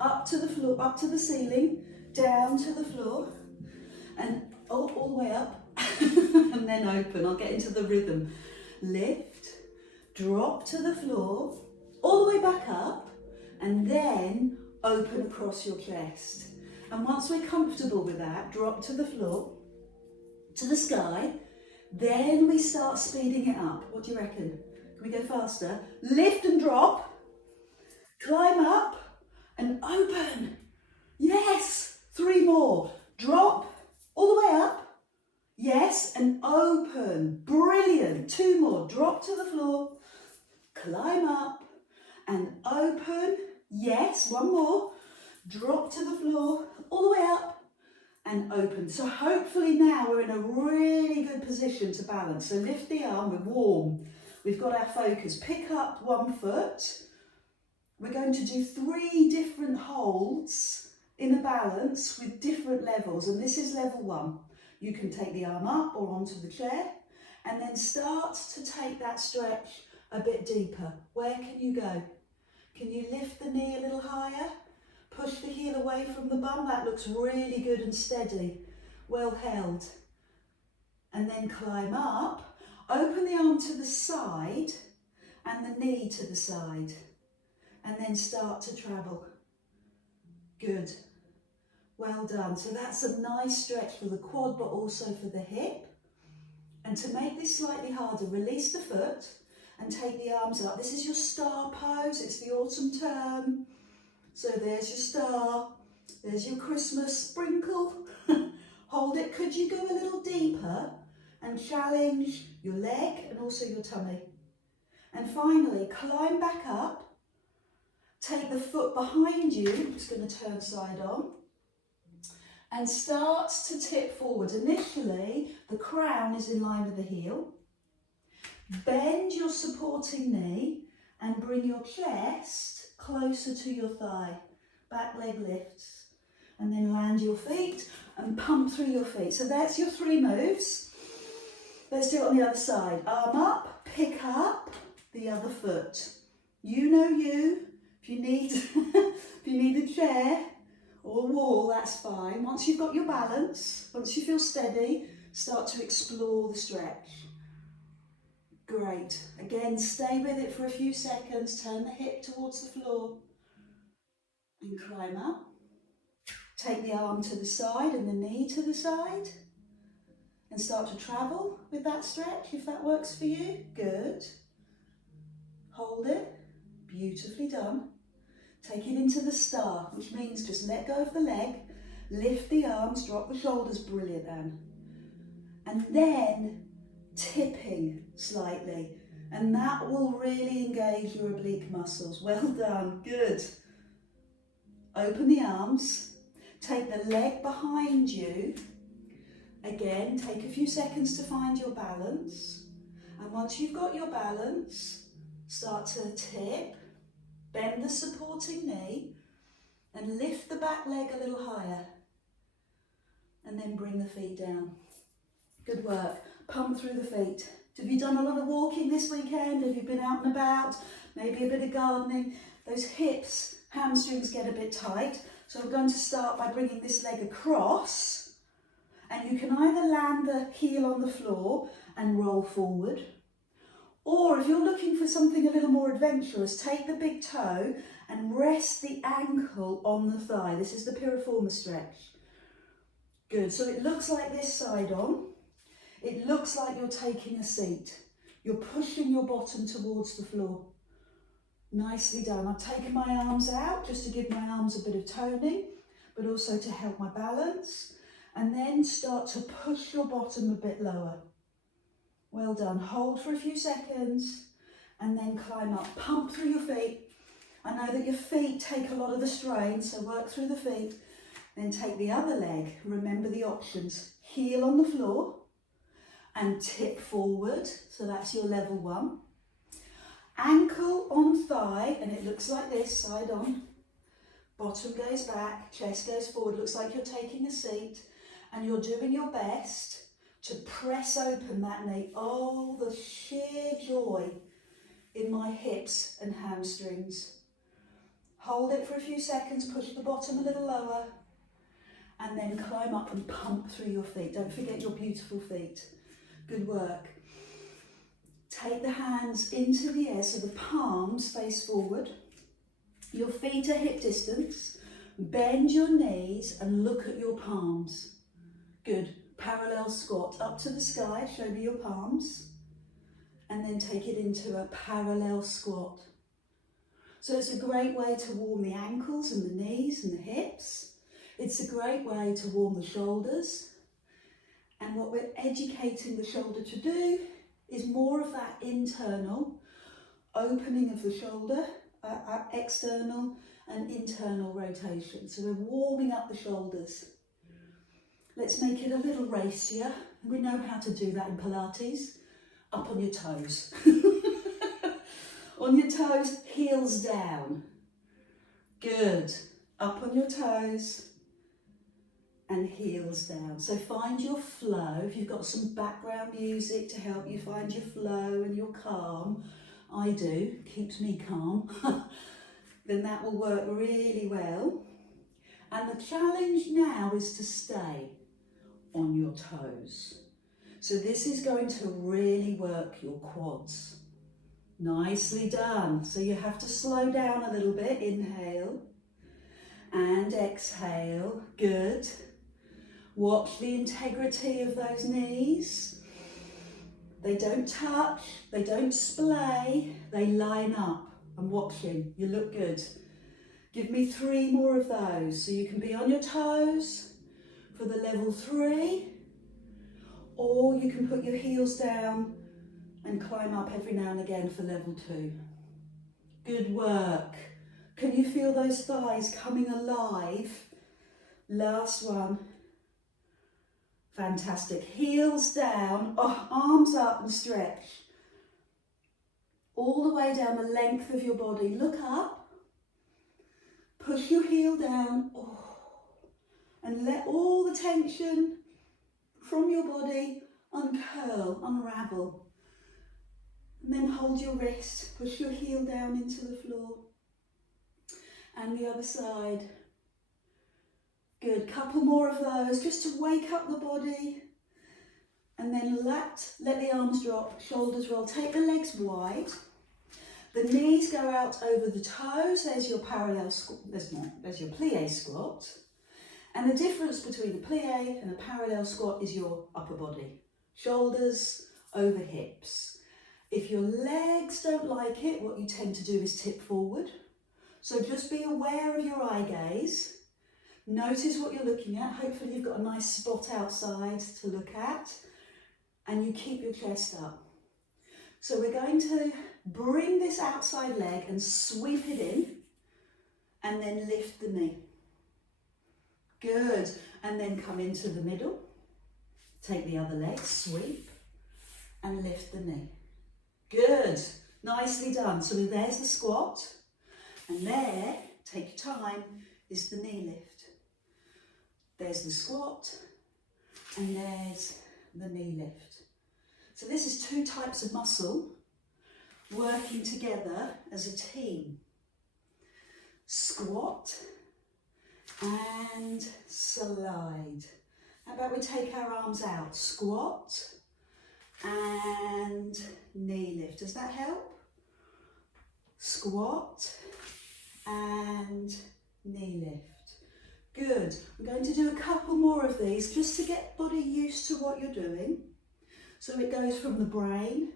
up to the floor, up to the ceiling, down to the floor, and all the way up, and then open. I'll get into the rhythm. Lift, drop to the floor, all the way back up, and then open across your chest. And once we're comfortable with that, drop to the floor, to the sky, then we start speeding it up. What do you reckon? Can we go faster? Lift and drop, climb up and open. Yes, 3 more. Drop all the way up. Yes, and open. Brilliant. 2 more. Drop to the floor, climb up and open. Yes, 1 more. Drop to the floor, all the way up and open. So hopefully now we're in a really good position to balance. So lift the arm, we're warm. We've got our focus. Pick up 1 foot. We're going to do 3 different holds in a balance with different levels. And this is level 1. You can take the arm up or onto the chair and then start to take that stretch a bit deeper. Where can you go? Can you lift the knee a little higher? Push the heel away from the bum. That looks really good and steady. Well held. And then climb up. Open the arm to the side and the knee to the side. And then start to travel. Good. Well done. So that's a nice stretch for the quad, but also for the hip. And to make this slightly harder, release the foot and take the arms up. This is your star pose. It's the autumn term. So there's your star. There's your Christmas sprinkle. Hold it. Could you go a little deeper and challenge your leg and also your tummy? And finally, climb back up. Take the foot behind you. I'm just going to turn side on. And start to tip forward. Initially, the crown is in line with the heel. Bend your supporting knee and bring your chest closer to your thigh. Back leg lifts. And then land your feet and pump through your feet. So that's your 3 moves. Let's do it on the other side. Arm up, pick up the other foot. You know you. If you need, if you need a chair or a wall, that's fine. Once you've got your balance, once you feel steady, start to explore the stretch. Great. Again, stay with it for a few seconds. Turn the hip towards the floor and climb up. Take the arm to the side and the knee to the side and start to travel with that stretch if that works for you. Good. Hold it. Beautifully done. Take it into the star, which means just let go of the leg, lift the arms, drop the shoulders. Brilliant, Anne. And then tipping slightly, and that will really engage your oblique muscles. Well done, good. Open the arms, take the leg behind you. Again, take a few seconds to find your balance. And once you've got your balance, start to tip, bend the supporting knee, and lift the back leg a little higher. And then bring the feet down. Good work. Pump through the feet. Have you done a lot of walking this weekend? Have you been out and about? Maybe a bit of gardening? Those hips, hamstrings get a bit tight. So we're going to start by bringing this leg across. And you can either land the heel on the floor and roll forward. Or if you're looking for something a little more adventurous, take the big toe and rest the ankle on the thigh. This is the piriformis stretch. Good. So it looks like this side on. It looks like you're taking a seat. You're pushing your bottom towards the floor. Nicely done. I've taken my arms out just to give my arms a bit of toning, but also to help my balance. And then start to push your bottom a bit lower. Well done. Hold for a few seconds and then climb up. Pump through your feet. I know that your feet take a lot of the strain, so work through the feet. Then take the other leg. Remember the options. Heel on the floor and tip forward. So that's your level 1. Ankle on thigh, and it looks like this, side on. Bottom goes back, chest goes forward. Looks like you're taking a seat and you're doing your best to press open that knee. Oh, the sheer joy in my hips and hamstrings. Hold it for a few seconds, push the bottom a little lower, and then climb up and pump through your feet. Don't forget your beautiful feet. Good work. Take the hands into the air so the palms face forward. Your feet are hip distance. Bend your knees and look at your palms. Good. Parallel squat up to the sky, show me your palms. And then take it into a parallel squat. So it's a great way to warm the ankles and the knees and the hips. It's a great way to warm the shoulders. And what we're educating the shoulder to do is more of that internal opening of the shoulder, external and internal rotation. So we're warming up the shoulders. Let's make it a little racier. We know how to do that in Pilates. Up on your toes. On your toes, heels down. Good. Up on your toes and heels down. So find your flow. If you've got some background music to help you find your flow and your calm, I do, keeps me calm, then that will work really well. And the challenge now is to stay on your toes. So this is going to really work your quads. Nicely done. So you have to slow down a little bit. Inhale and exhale. Good. Watch the integrity of those knees. They don't touch, they don't splay, they line up. I'm watching. You look good. Give me 3 more of those. So you can be on your toes for the level 3, or you can put your heels down and climb up every now and again for level 2. Good work. Can you feel those thighs coming alive? Last one. Fantastic. Heels down, arms up and stretch. All the way down the length of your body. Look up. Push your heel down. And let all the tension from your body uncurl, unravel. And then hold your wrist, push your heel down into the floor. And the other side. Good, couple more of those, just to wake up the body. And then let the arms drop, shoulders roll. Take the legs wide. The knees go out over the toes. There's your parallel squat, there's your plie squat. And the difference between a plie and a parallel squat is your upper body. Shoulders over hips. If your legs don't like it, what you tend to do is tip forward. So just be aware of your eye gaze. Notice what you're looking at. Hopefully you've got a nice spot outside to look at. And you keep your chest up. So we're going to bring this outside leg and sweep it in. And then lift the knee. Good. And then come into the middle. Take the other leg, sweep. And lift the knee. Good. Nicely done. So there's the squat. And there, take your time, is the knee lift. There's the squat. And there's the knee lift. So this is 2 types of muscle working together as a team. Squat and slide. How about we take our arms out? Squat and knee lift. Does that help? Squat and knee lift. Good. I'm going to do a couple more of these just to get body used to what you're doing. So it goes from the brain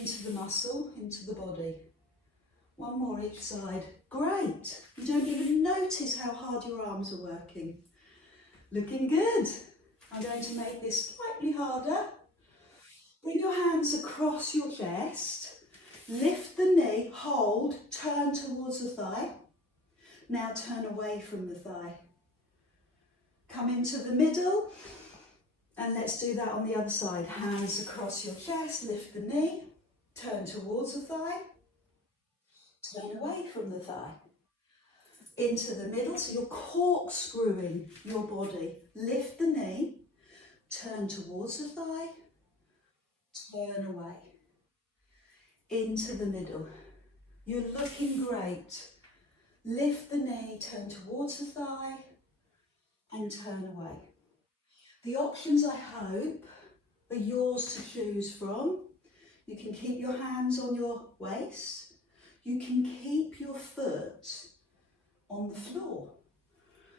into the muscle, into the body. 1 more each side. Great. You don't even notice how hard your arms are working. Looking good. I'm going to make this slightly harder. Bring your hands across your chest. Lift the knee, hold, turn towards the thigh. Now turn away from the thigh. Come into the middle. And let's do that on the other side. Hands across your chest, lift the knee, turn towards the thigh, turn away from the thigh. Into the middle, so you're corkscrewing your body. Lift the knee, turn towards the thigh, turn away. Into the middle. You're looking great. Lift the knee, turn towards the thigh and turn away. The options, I hope, are yours to choose from. You can keep your hands on your waist. You can keep your foot on the floor.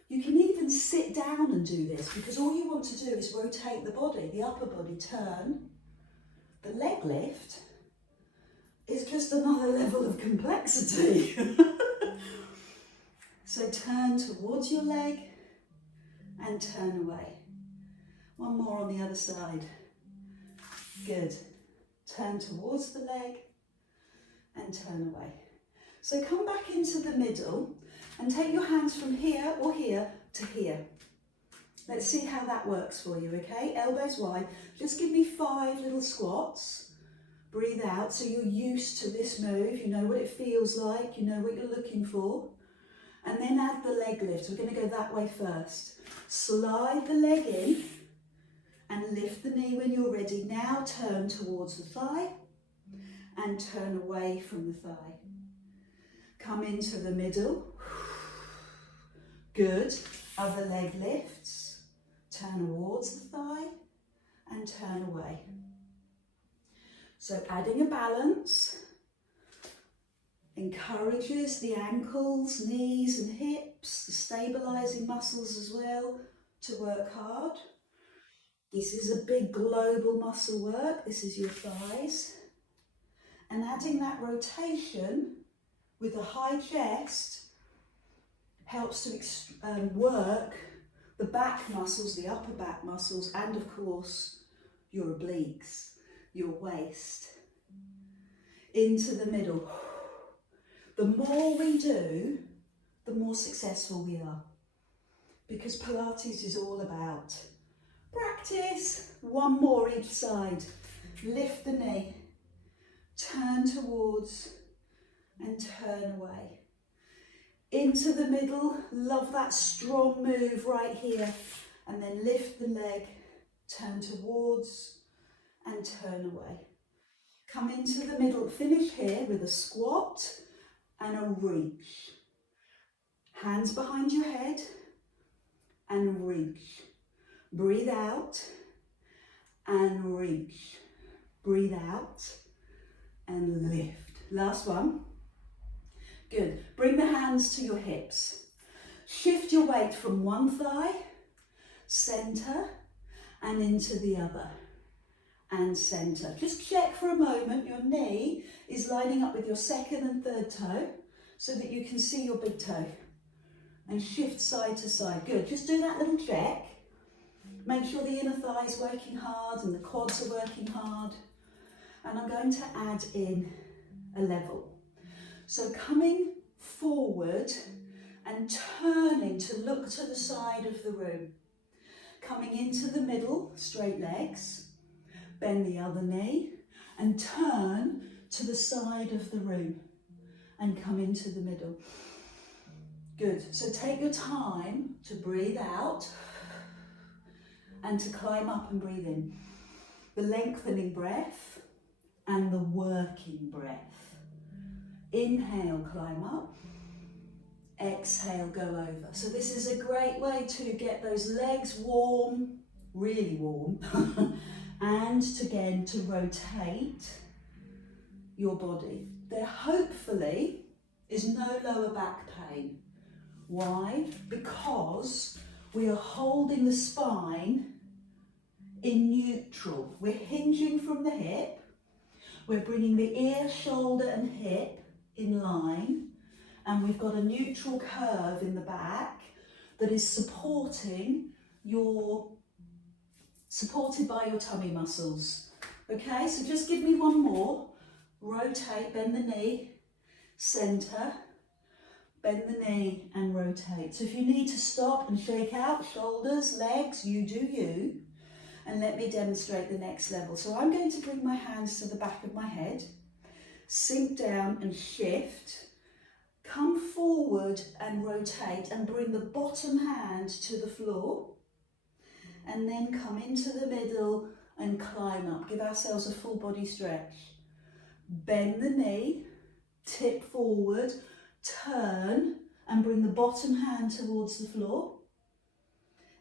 You can even sit down and do this, because all you want to do is rotate the body, the upper body, turn. The leg lift is just another level of complexity. So turn towards your leg and turn away. One more on the other side. Good. Turn towards the leg and turn away. So come back into the middle and take your hands from here or here to here. Let's see how that works for you, okay? Elbows wide. Just give me 5 little squats. Breathe out so you're used to this move. You know what it feels like. You know what you're looking for. And then add the leg lift. We're going to go that way first. Slide the leg in and lift the knee when you're ready. Now turn towards the thigh and turn away from the thigh. Come into the middle. Good. Other leg lifts. Turn towards the thigh and turn away. So adding a balance encourages the ankles, knees and hips, the stabilising muscles as well, to work hard. This is a big global muscle work. This is your thighs. And adding that rotation with a high chest helps to work the back muscles, the upper back muscles, and of course your obliques, your waist. Into the middle. The more we do, the more successful we are. Because Pilates is all about practice. One more each side. Lift the knee. Turn towards and turn away. Into the middle. Love that strong move right here. And then lift the leg. Turn towards and turn away. Come into the middle. Finish here with a squat and a reach. Hands behind your head and reach. Breathe out and reach. Breathe out and lift. Last one. Good. Bring the hands to your hips. Shift your weight from one thigh, center, and into the other. And center. Just check for a moment your knee is lining up with your second and third toe so that you can see your big toe. And shift side to side. Good. Just do that little check. Make sure the inner thigh is working hard and the quads are working hard. And I'm going to add in a level. So coming forward and turning to look to the side of the room. Coming into the middle, straight legs. Bend the other knee and turn to the side of the room and come into the middle. Good. So take your time to breathe out and to climb up and breathe in. The lengthening breath and the working breath. Inhale, climb up. Exhale, go over. So this is a great way to get those legs warm, really warm. And again to rotate your body. There hopefully is no lower back pain. Why? Because we are holding the spine in neutral. We're hinging from the hip. We're bringing the ear, shoulder and hip in line. And we've got a neutral curve in the back that is supported by your tummy muscles. Okay, so just give me one more. Rotate, bend the knee, center, bend the knee and rotate. So if you need to stop and shake out shoulders, legs, you do you. And let me demonstrate the next level. So I'm going to bring my hands to the back of my head, sink down and shift. Come forward and rotate and bring the bottom hand to the floor. And then come into the middle and climb up. Give ourselves a full body stretch. Bend the knee, tip forward, turn and bring the bottom hand towards the floor.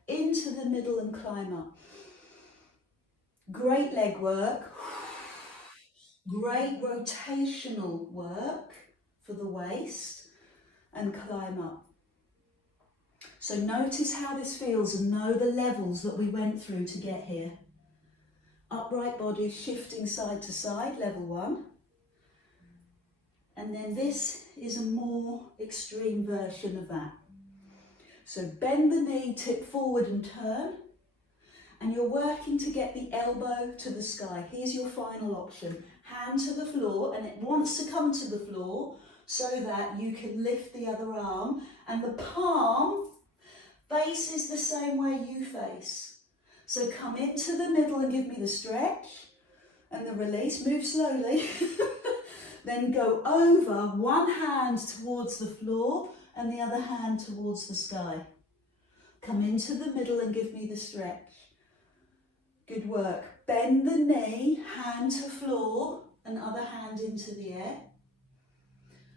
Into the middle and climb up. Great leg work. Great rotational work for the waist, and climb up. So notice how this feels and know the levels that we went through to get here. Upright body shifting side to side, level 1. And then this is a more extreme version of that. So bend the knee, tip forward and turn. And you're working to get the elbow to the sky. Here's your final option. Hand to the floor, and it wants to come to the floor so that you can lift the other arm, and the palm faces the same way you face. So come into the middle and give me the stretch and the release. Move slowly. Then go over, one hand towards the floor and the other hand towards the sky. Come into the middle and give me the stretch. Good work. Bend the knee, hand to floor and other hand into the air.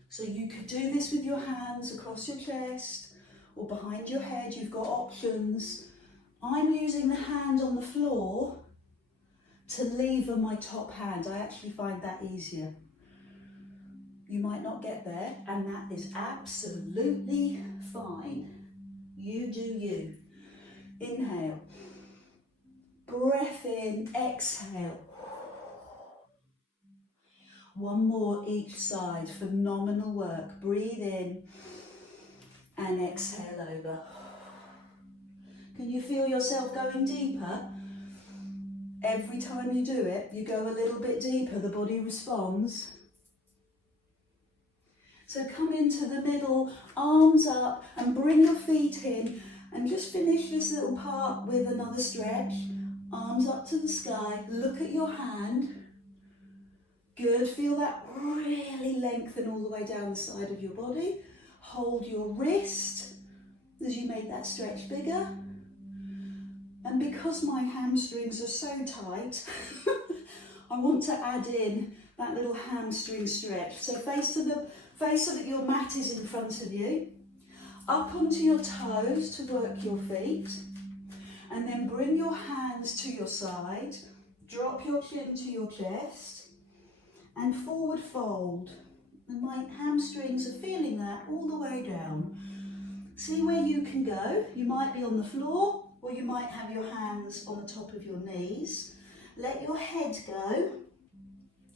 So you could do this with your hands across your chest or behind your head. You've got options. I'm using the hand on the floor to lever my top hand. I actually find that easier. You might not get there, and that is absolutely fine. You do you. Inhale. Breath in, exhale. One more each side. Phenomenal work. Breathe in and exhale over. Can you feel yourself going deeper? Every time you do it, you go a little bit deeper, the body responds. So come into the middle, arms up, and bring your feet in, and just finish this little part with another stretch. Arms up to the sky, look at your hand. Good, feel that really lengthen all the way down the side of your body. Hold your wrist as you make that stretch bigger. And because my hamstrings are so tight, I want to add in that little hamstring stretch. So face so that your mat is in front of you. Up onto your toes to work your feet. And then bring your hands to your side. Drop your chin to your chest. And forward fold. And my hamstrings are feeling that all the way down. See where you can go. You might be on the floor, or you might have your hands on the top of your knees. Let your head go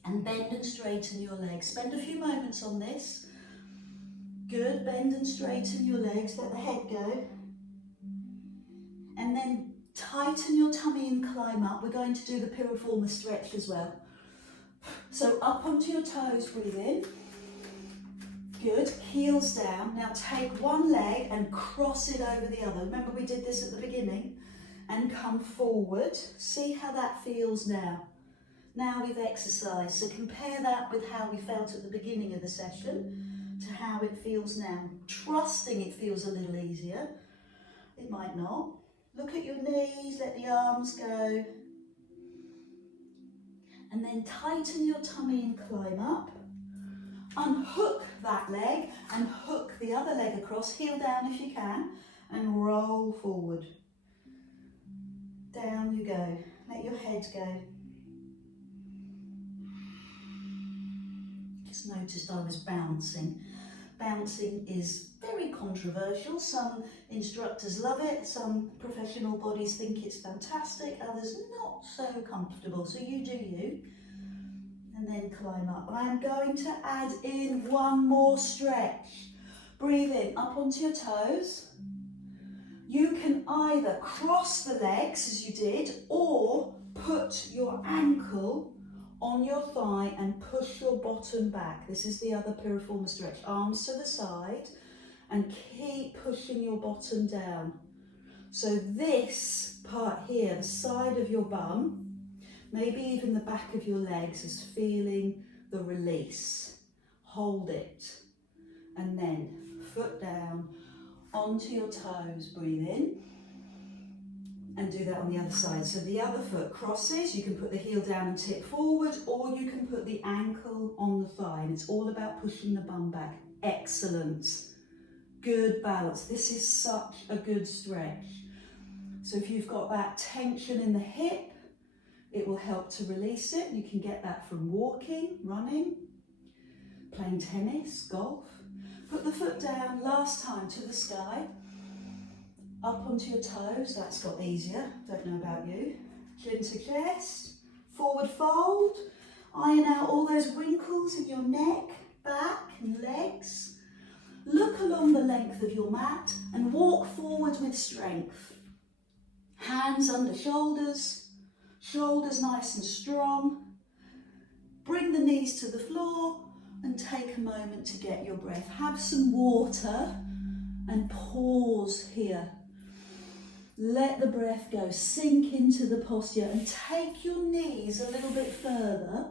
and bend and straighten your legs. Spend a few moments on this. Good, bend and straighten your legs, let the head go. And then tighten your tummy and climb up. We're going to do the piriformis stretch as well. So up onto your toes, breathe in. Good, heels down. Now take one leg and cross it over the other. Remember we did this at the beginning? And come forward. See how that feels now. Now we've exercised. So compare that with how we felt at the beginning of the session to how it feels now. Trusting it feels a little easier. It might not. Look at your knees, let the arms go. And then tighten your tummy and climb up. Unhook that leg and hook the other leg across, heel down if you can, and roll forward. Down you go. Let your head go. Just noticed I was bouncing. Bouncing is very controversial. Some instructors love it, some professional bodies think it's fantastic, others not so comfortable. So you do you. And then climb up. I am going to add in one more stretch. Breathe in, up onto your toes. You can either cross the legs as you did, or put your ankle on your thigh and push your bottom back. This is the other piriformis stretch. Arms to the side and keep pushing your bottom down. So this part here, the side of your bum, maybe even the back of your legs, is feeling the release. Hold it. And then foot down, onto your toes, breathe in. And do that on the other side. So the other foot crosses, you can put the heel down and tip forward, or you can put the ankle on the thigh. And it's all about pushing the bum back. Excellent. Good balance. This is such a good stretch. So if you've got that tension in the hip, it will help to release it. You can get that from walking, running, playing tennis, golf. Put the foot down, last time, to the sky. Up onto your toes, that's got easier, don't know about you. Chin to chest, forward fold. Iron out all those wrinkles in your neck, back and legs. Look along the length of your mat and walk forward with strength. Hands under shoulders, shoulders nice and strong. Bring the knees to the floor and take a moment to get your breath. Have some water and pause here. Let the breath go, sink into the posture and take your knees a little bit further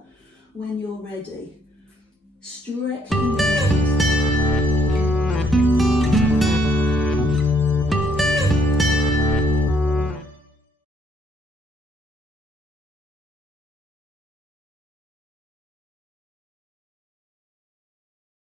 when you're ready. Stretch the knees.